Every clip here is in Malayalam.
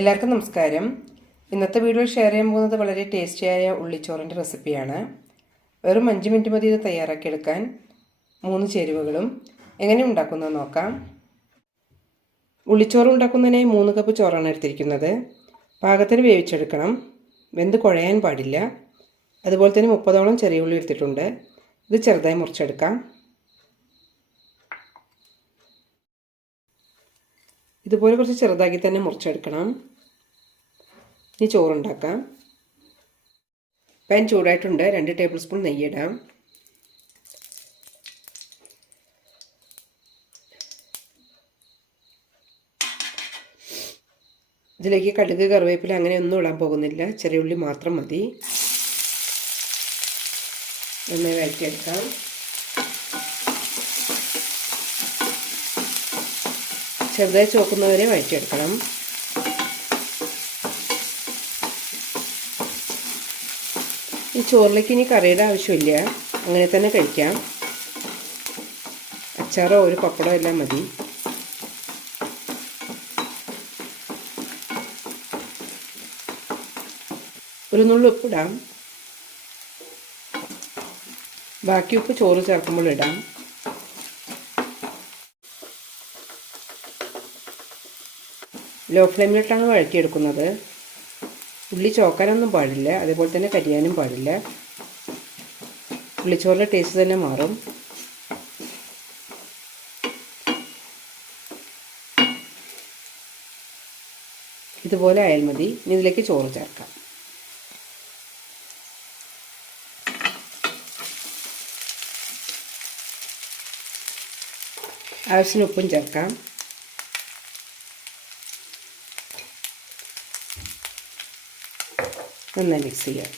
എല്ലാവർക്കും നമസ്കാരം. ഇന്നത്തെ വീഡിയോ ഷെയർ ചെയ്യാൻ പോകുന്നത് വളരെ ടേസ്റ്റിയായ ഉള്ളിച്ചോറിൻ്റെ റെസിപ്പിയാണ്. വെറും 5 മിനിറ്റ് മതി ഇത് തയ്യാറാക്കിയെടുക്കാൻ. 3 ചേരുവകളും എങ്ങനെ ഉണ്ടാക്കുന്നത് നോക്കാം. ഉള്ളിച്ചോറ് ഉണ്ടാക്കുന്നതിനായി 3 കപ്പ് ചോറാണ് എടുത്തിരിക്കുന്നത്. പാകത്തിന് വേവിച്ചെടുക്കണം. വെന്ത് കുഴയാൻ പാടില്ല. അതുപോലെ തന്നെ 30ഓളം ചെറിയ ഉള്ളി എടുത്തിട്ടുണ്ട്. ഇത് ചെറുതായി മുറിച്ചെടുക്കാം. ഇതുപോലെ കുറച്ച് ചെറുതാക്കി തന്നെ മുറിച്ചെടുക്കണം. ഇനി ചോറുണ്ടാക്കാം. പാൻ ചൂടായിട്ടുണ്ട്. 2 ടേബിൾ സ്പൂൺ നെയ്യിടാം. ഇതിലേക്ക് കടുക്, കറിവേപ്പില അങ്ങനെയൊന്നും ഇടാൻ പോകുന്നില്ല. ചെറിയ ഉള്ളി മാത്രം മതി. നന്നായി വഴറ്റിയെടുക്കാം. ചെറുതായി ചോക്കുന്നവരെ വഴറ്റിയെടുക്കണം. ഈ ചോറിലേക്ക് ഇനി കറിയുടെ ആവശ്യമില്ല, അങ്ങനെ തന്നെ കഴിക്കാം. അച്ചാറോ ഒരു പപ്പടമോ എല്ലാം മതി. ഒരു നുള്ളു ഉപ്പിടാം. ബാക്കി ഉപ്പ് ചോറ് ചേർക്കുമ്പോൾ ഇടാം. ലോ ഫ്ലെയിമിലിട്ടാണ് വഴറ്റിയെടുക്കുന്നത്. ഉള്ളി ചോക്കാനൊന്നും പാടില്ല, അതേപോലെ തന്നെ കരിയാനും പാടില്ല. ഉള്ളിച്ചോറിൻ്റെ ടേസ്റ്റ് തന്നെ മാറും. ഇതുപോലെ ആയാൽ മതി. ഇനി ഇതിലേക്ക് ചോറ് ചേർക്കാം. ആവശ്യത്തിന് ഉപ്പും ചേർക്കാം. നന്നായി മിക്സ് ചെയ്യാം.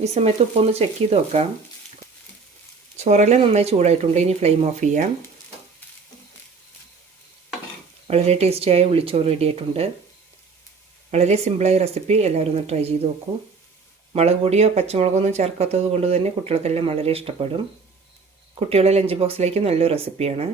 ഈ സമയത്ത് ഉപ്പൊന്ന് ചെക്ക് ചെയ്ത് നോക്കാം. ചോറെല്ലാം നന്നായി ചൂടായിട്ടുണ്ട്. ഇനി ഫ്ലെയിം ഓഫ് ചെയ്യാം. വളരെ ടേസ്റ്റിയായ ഉള്ളിച്ചോറ് റെഡിയായിട്ടുണ്ട്. വളരെ സിമ്പിളായ റെസിപ്പി. എല്ലാവരും ഒന്ന് ട്രൈ ചെയ്ത് നോക്കൂ. മുളക് പൊടിയോ പച്ചമുളകോ ഒന്നും ചേർക്കാത്തത് കൊണ്ട് തന്നെ കുട്ടികൾക്കെല്ലാം വളരെ ഇഷ്ടപ്പെടും. കുട്ടികളുടെ ലഞ്ച് ബോക്സിലേക്ക് നല്ലൊരു റെസിപ്പിയാണ്.